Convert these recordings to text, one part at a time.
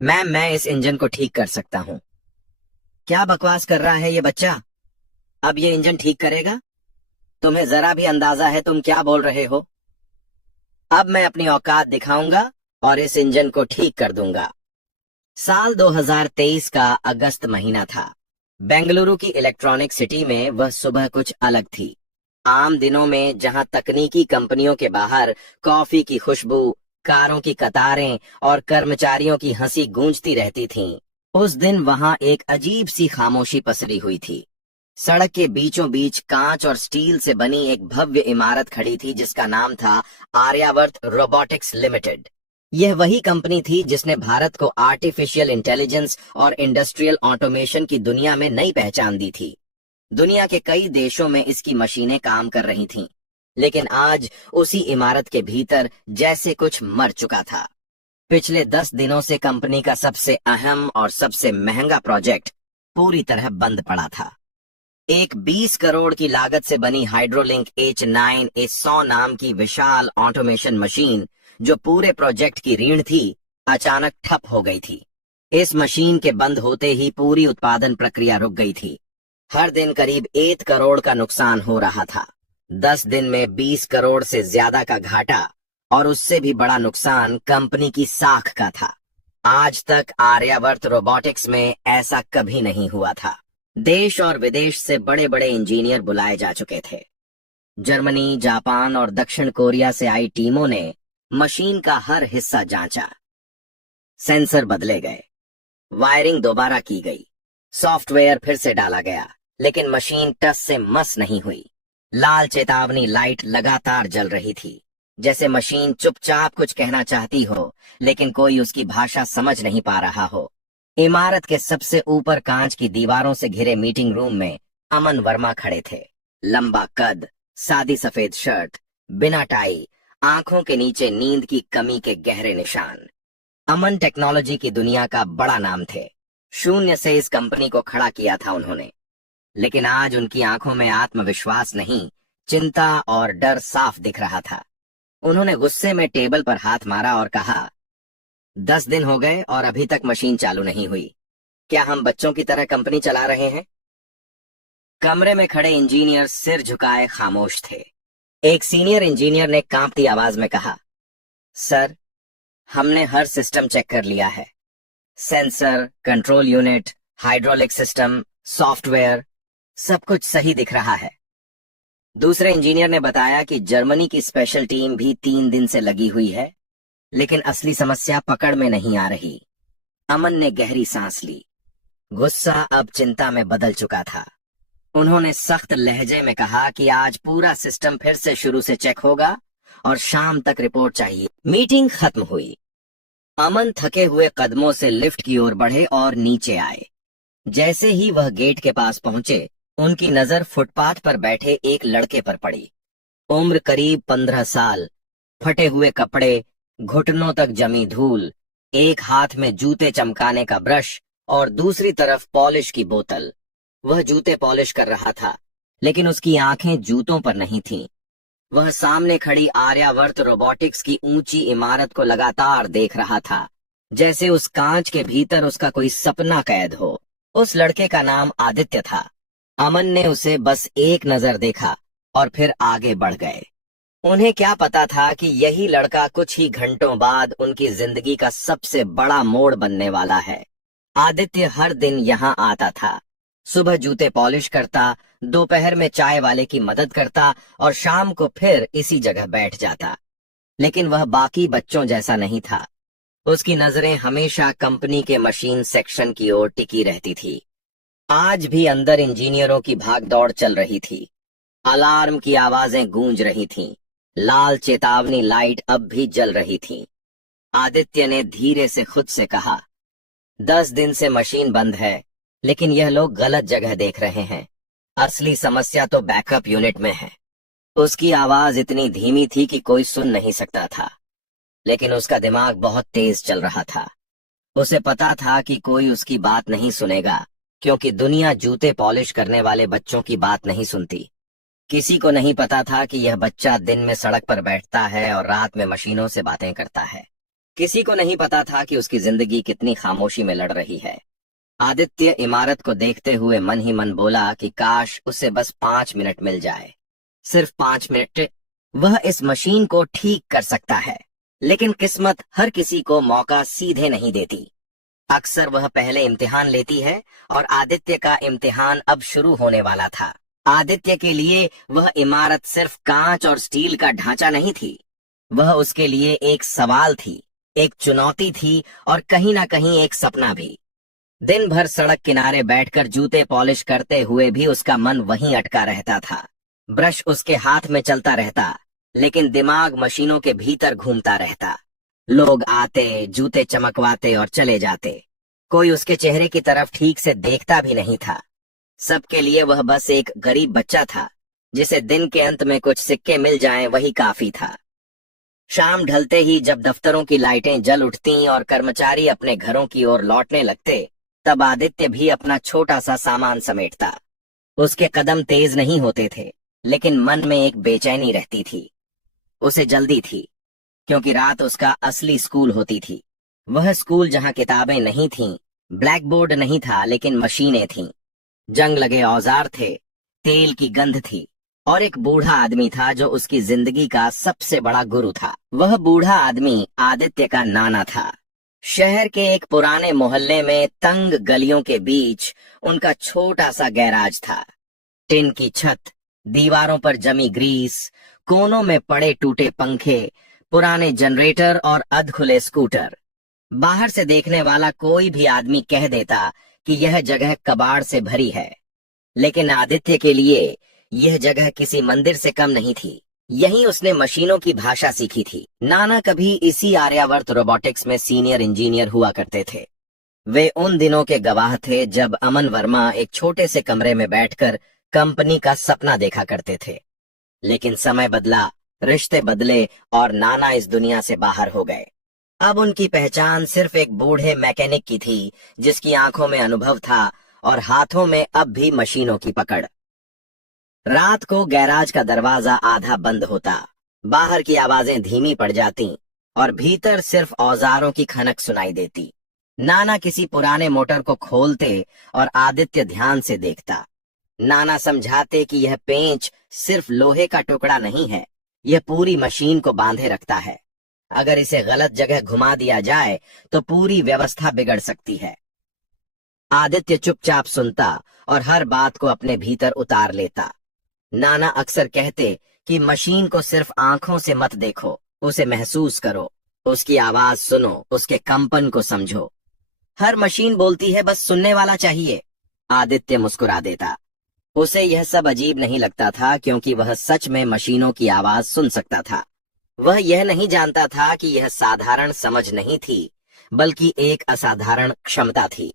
Ma'am, मैं इस engine को ठीक कर सकता हूँ। क्या बकवास कर रहा है ये बच्चा? अब ये इंजन ठीक करेगा? तुम्हें जरा भी अंदाजा है तुम क्या बोल रहे हो? अब मैं अपनी औकात दिखाऊंगा और इस इंजन को ठीक कर दूंगा। साल 2023 का अगस्त महीना था। बेंगलुरु की इलेक्ट्रॉनिक सिटी में वह सुबह कुछ अलग थी। आम दिनों में जहां तकनीकी कंपनियों के बाहर कॉफी की खुशबू, कारों की कतारें और कर्मचारियों की हंसी गूंजती रहती थीं, उस दिन वहां एक अजीब सी खामोशी पसरी हुई थी। सड़क के बीचों बीच कांच और स्टील से बनी एक भव्य इमारत खड़ी थी जिसका नाम था आर्यावर्त रोबोटिक्स लिमिटेड। यह वही कंपनी थी जिसने भारत को आर्टिफिशियल इंटेलिजेंस और इंडस्ट्रियल ऑटोमेशन की दुनिया में नई पहचान दी थी। दुनिया के कई देशों में इसकी मशीनें काम कर रही थीं, लेकिन आज उसी इमारत के भीतर जैसे कुछ मर चुका था। पिछले 10 दिनों से कंपनी का सबसे अहम और सबसे महंगा प्रोजेक्ट पूरी तरह बंद पड़ा था। एक 20 करोड़ की लागत से बनी हाइड्रोलिंक H9 A100 नाम की विशाल ऑटोमेशन मशीन, जो पूरे प्रोजेक्ट की रीढ़ थी, अचानक ठप हो गई थी। इस मशीन के बंद होते ही पूरी उत्पादन प्रक्रिया रुक गई थी। हर दिन करीब 1 करोड़ का नुकसान हो रहा था। 10 दिन में 20 करोड़ से ज्यादा का घाटा, और उससे भी बड़ा नुकसान कंपनी की साख का था। आज तक आर्यावर्त रोबोटिक्स में ऐसा कभी नहीं हुआ था। देश और विदेश से बड़े बड़े इंजीनियर बुलाए जा चुके थे। जर्मनी, जापान और दक्षिण कोरिया से आई टीमों ने मशीन का हर हिस्सा जांचा। सेंसर बदले गए, वायरिंग दोबारा की गई, सॉफ्टवेयर फिर से डाला गया, लेकिन मशीन टस से मस नहीं हुई। लाल चेतावनी लाइट लगातार जल रही थी, जैसे मशीन चुपचाप कुछ कहना चाहती हो, लेकिन कोई उसकी भाषा समझ नहीं पा रहा हो। इमारत के सबसे ऊपर कांच की दीवारों से घिरे मीटिंग रूम में अमन वर्मा खड़े थे। लंबा कद, सादी सफेद शर्ट, बिना टाई, आंखों के नीचे नींद की कमी के गहरे निशान। अमन टेक्नोलॉजी की दुनिया का बड़ा नाम थे। शून्य से इस कंपनी को खड़ा किया था उन्होंने। लेकिन आज उनकी आंखों में आत्मविश्वास नहीं, चिंता और डर साफ दिख रहा था। उन्होंने गुस्से में टेबल पर हाथ मारा और कहा, 10 दिन हो गए और अभी तक मशीन चालू नहीं हुई। क्या हम बच्चों की तरह कंपनी चला रहे हैं? कमरे में खड़े इंजीनियर सिर झुकाए खामोश थे। एक सीनियर इंजीनियर ने कांपती आवाज में कहा, सर, हमने हर सिस्टम चेक कर लिया है। Sensor, control unit, hydraulic system, software, सब कुछ सही दिख रहा है। दूसरे इंजीनियर ने बताया कि जर्मनी की स्पेशल टीम भी 3 दिन से लगी हुई है, लेकिन असली समस्या पकड़ में नहीं आ रही। अमन ने गहरी सांस ली। गुस्सा अब चिंता में बदल चुका था। उन्होंने सख्त लहजे में कहा कि आज पूरा सिस्टम फिर से शुरू से चेक होगा और शाम तक रिपोर्ट चाहिए। मीटिंग खत्म हुई। अमन थके हुए कदमों से लिफ्ट की ओर बढ़े और नीचे आए। जैसे ही वह गेट के पास पहुंचे, उनकी नजर फुटपाथ पर बैठे एक लड़के पर पड़ी। उम्र करीब 15 साल, फटे हुए कपड़े, घुटनों तक जमी धूल, एक हाथ में जूते चमकाने का ब्रश और दूसरी तरफ पॉलिश की बोतल। वह जूते पॉलिश कर रहा था, लेकिन उसकी आंखें जूतों पर नहीं थीं। वह सामने खड़ी आर्यावर्त रोबोटिक्स की ऊंची इमारत को लगातार देख रहा था, जैसे उस कांच के भीतर उसका कोई सपना कैद हो। उस लड़के का नाम आदित्य था। अमन ने उसे बस एक नजर देखा और फिर आगे बढ़ गए। उन्हें क्या पता था कि यही लड़का कुछ ही घंटों बाद उनकी जिंदगी का सबसे बड़ा मोड़ बनने वाला है। आदित्य हर दिन यहाँ आता था। सुबह जूते पॉलिश करता, दोपहर में चाय वाले की मदद करता और शाम को फिर इसी जगह बैठ जाता। लेकिन वह बाकी बच्चों जैसा नहीं था। उसकी नजरें हमेशा कंपनी के मशीन सेक्शन की ओर टिकी रहती थी। आज भी अंदर इंजीनियरों की भागदौड़ चल रही थी। अलार्म की आवाजें गूंज रही थीं। लाल चेतावनी लाइट अब भी जल रही थी। आदित्य ने धीरे से खुद से कहा, 10 दिन से मशीन बंद है, लेकिन यह लोग गलत जगह देख रहे हैं। असली समस्या तो बैकअप यूनिट में है। उसकी आवाज इतनी धीमी थी कि कोई सुन नहीं सकता था, लेकिन उसका दिमाग बहुत तेज चल रहा था। उसे पता था कि कोई उसकी बात नहीं सुनेगा, क्योंकि दुनिया जूते पॉलिश करने वाले बच्चों की बात नहीं सुनती। किसी को नहीं पता था कि यह बच्चा दिन में सड़क पर बैठता है और रात में मशीनों से बातें करता है। किसी को नहीं पता था कि उसकी जिंदगी कितनी खामोशी में लड़ रही है। आदित्य इमारत को देखते हुए मन ही मन बोला कि काश उसे बस 5 मिनट मिल जाए, सिर्फ 5 मिनट। वह इस मशीन को ठीक कर सकता है, लेकिन किस्मत हर किसी को मौका सीधे नहीं देती। अक्सर वह पहले इम्तिहान लेती है और आदित्य का इम्तिहान अब शुरू होने वाला था। आदित्य के लिए वह इमारत सिर्फ कांच और स्टील का ढांचा नहीं थी, वह उसके लिए एक सवाल थी, एक चुनौती थी और कहीं ना कहीं एक सपना भी। दिन भर सड़क किनारे बैठकर जूते पॉलिश करते हुए भी उसका मन वहीं अटका रहता था। ब्रश उसके हाथ में चलता रहता, लेकिन दिमाग मशीनों के भीतर घूमता रहता। लोग आते, जूते चमकवाते और चले जाते। कोई उसके चेहरे की तरफ ठीक से देखता भी नहीं था। सबके लिए वह बस एक गरीब बच्चा था, जिसे दिन के अंत में कुछ सिक्के मिल जाएं वही काफी था। शाम ढलते ही जब दफ्तरों की लाइटें जल उठतीं और कर्मचारी अपने घरों की ओर लौटने लगते, तब आदित्य भी अपना छोटा सा सामान समेटता। उसके कदम तेज नहीं होते थे, लेकिन मन में एक बेचैनी रहती थी। उसे जल्दी थी, क्योंकि रात उसका असली स्कूल होती थी। वह स्कूल जहां किताबें नहीं थीं, ब्लैक बोर्ड नहीं था, लेकिन मशीनें थीं, जंग लगे औजार थे, तेल की गंध थी और एक बूढ़ा आदमी था जो उसकी जिंदगी का सबसे बड़ा गुरु था। वह बूढ़ा आदमी आदित्य का नाना था। शहर के एक पुराने मोहल्ले में तंग गलियों के बीच उनका छोटा सा गैराज था। टिन की छत, दीवारों पर जमी ग्रीस, कोनों में पड़े टूटे पंखे, पुराने जनरेटर और अधखुले स्कूटर। बाहर से देखने वाला कोई भी आदमी कह देता कि यह जगह कबाड़ से भरी है, लेकिन आदित्य के लिए यह जगह किसी मंदिर से कम नहीं थी। यहीं उसने मशीनों की भाषा सीखी थी। नाना कभी इसी आर्यावर्त रोबोटिक्स में सीनियर इंजीनियर हुआ करते थे। वे उन दिनों के गवाह थे जब अमन वर्मा एक छोटे से कमरे में बैठकर कंपनी का सपना देखा करते थे। लेकिन समय बदला, रिश्ते बदले और नाना इस दुनिया से बाहर हो गए। अब उनकी पहचान सिर्फ एक बूढ़े मैकेनिक की थी, जिसकी आंखों में अनुभव था और हाथों में अब भी मशीनों की पकड़। रात को गैराज का दरवाजा आधा बंद होता, बाहर की आवाजें धीमी पड़ जाती और भीतर सिर्फ औजारों की खनक सुनाई देती। नाना किसी पुराने मोटर को खोलते और आदित्य ध्यान से देखता। नाना समझाते कि यह पेंच सिर्फ लोहे का टुकड़ा नहीं है, यह पूरी मशीन को बांधे रखता है। अगर इसे गलत जगह घुमा दिया जाए तो पूरी व्यवस्था बिगड़ सकती है। आदित्य चुपचाप सुनता और हर बात को अपने भीतर उतार लेता। नाना अक्सर कहते कि मशीन को सिर्फ आंखों से मत देखो, उसे महसूस करो, उसकी आवाज सुनो, उसके कंपन को समझो। हर मशीन बोलती है, बस सुनने वाला चाहिए। आदित्य मुस्कुरा देता। उसे यह सब अजीब नहीं लगता था, क्योंकि वह सच में मशीनों की आवाज सुन सकता था। वह यह नहीं जानता था कि यह साधारण समझ नहीं थी, बल्कि एक असाधारण क्षमता थी।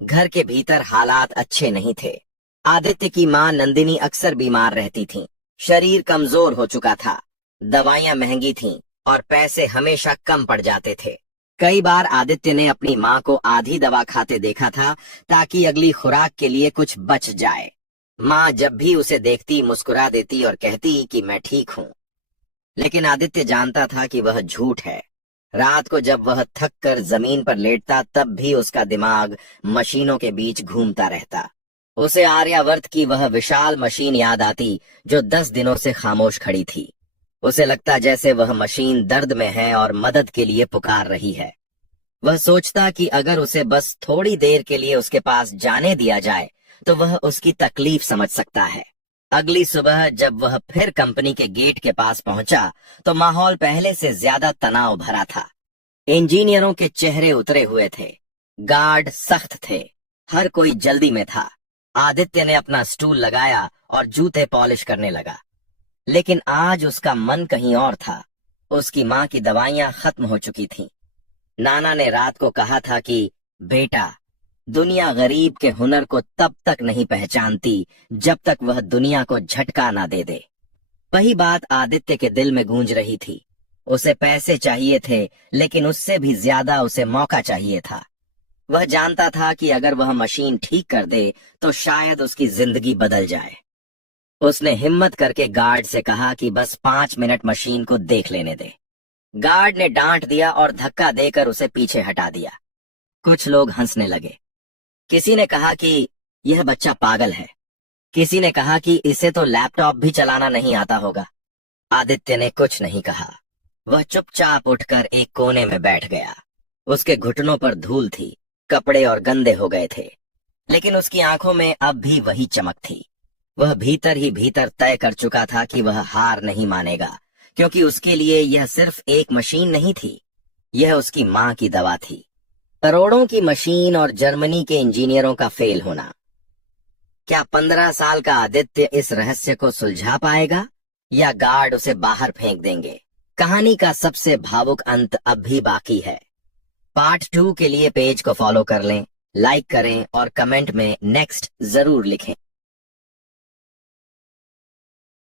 घर के भीतर हालात अच्छे नहीं थे। आदित्य की मां नंदिनी अक्सर बीमार रहती थीं। शरीर कमजोर हो चुका था, दवाइयां महंगी थीं और पैसे हमेशा कम पड़ जाते थे। कई बार आदित्य ने अपनी मां को आधी दवा खाते देखा था, ताकि अगली खुराक के लिए कुछ बच जाए। मां जब भी उसे देखती मुस्कुरा देती और कहती कि मैं ठीक हूं, लेकिन आदित्य जानता था कि वह झूठ है। रात को जब वह थक कर जमीन पर लेटता, तब भी उसका दिमाग मशीनों के बीच घूमता रहता। उसे आर्यावर्त की वह विशाल मशीन याद आती जो 10 दिनों से खामोश खड़ी थी। उसे लगता जैसे वह मशीन दर्द में है और मदद के लिए पुकार रही है। वह सोचता कि अगर उसे बस थोड़ी देर के लिए उसके पास जाने दिया जाए तो वह उसकी तकलीफ समझ सकता है। अगली सुबह जब वह फिर कंपनी के गेट के पास पहुंचा तो माहौल पहले से ज्यादा तनाव भरा था। इंजीनियरों के चेहरे उतरे हुए थे, गार्ड सख्त थे, हर कोई जल्दी में था। आदित्य ने अपना स्टूल लगाया और जूते पॉलिश करने लगा, लेकिन आज उसका मन कहीं और था। उसकी मां की दवाइयां खत्म हो चुकी थीं। नाना ने रात को कहा था कि बेटा, दुनिया गरीब के हुनर को तब तक नहीं पहचानती जब तक वह दुनिया को झटका ना दे दे। वही बात आदित्य के दिल में गूंज रही थी। उसे पैसे चाहिए थे, लेकिन उससे भी ज्यादा उसे मौका चाहिए था। वह जानता था कि अगर वह मशीन ठीक कर दे तो शायद उसकी जिंदगी बदल जाए। उसने हिम्मत करके गार्ड से कहा कि बस 5 मिनट मशीन को देख लेने दे। गार्ड ने डांट दिया और धक्का देकर उसे पीछे हटा दिया। कुछ लोग हंसने लगे। किसी ने कहा कि यह बच्चा पागल है। किसी ने कहा कि इसे तो लैपटॉप भी चलाना नहीं आता होगा। आदित्य ने कुछ नहीं कहा। वह चुपचाप उठकर एक कोने में बैठ गया। उसके घुटनों पर धूल थी, कपड़े और गंदे हो गए थे, लेकिन उसकी आंखों में अब भी वही चमक थी। वह भीतर ही भीतर तय कर चुका था कि वह हार नहीं मानेगा, क्योंकि उसके लिए यह सिर्फ एक मशीन नहीं थी, यह उसकी माँ की दवा थी। करोड़ों की मशीन और जर्मनी के इंजीनियरों का फेल होना। क्या 15 साल का आदित्य इस रहस्य को सुलझा पाएगा या गार्ड उसे बाहर फेंक देंगे? कहानी का सबसे भावुक अंत अब भी बाकी है। पार्ट 2 के लिए पेज को फॉलो कर लें, लाइक करें और कमेंट में नेक्स्ट जरूर लिखें।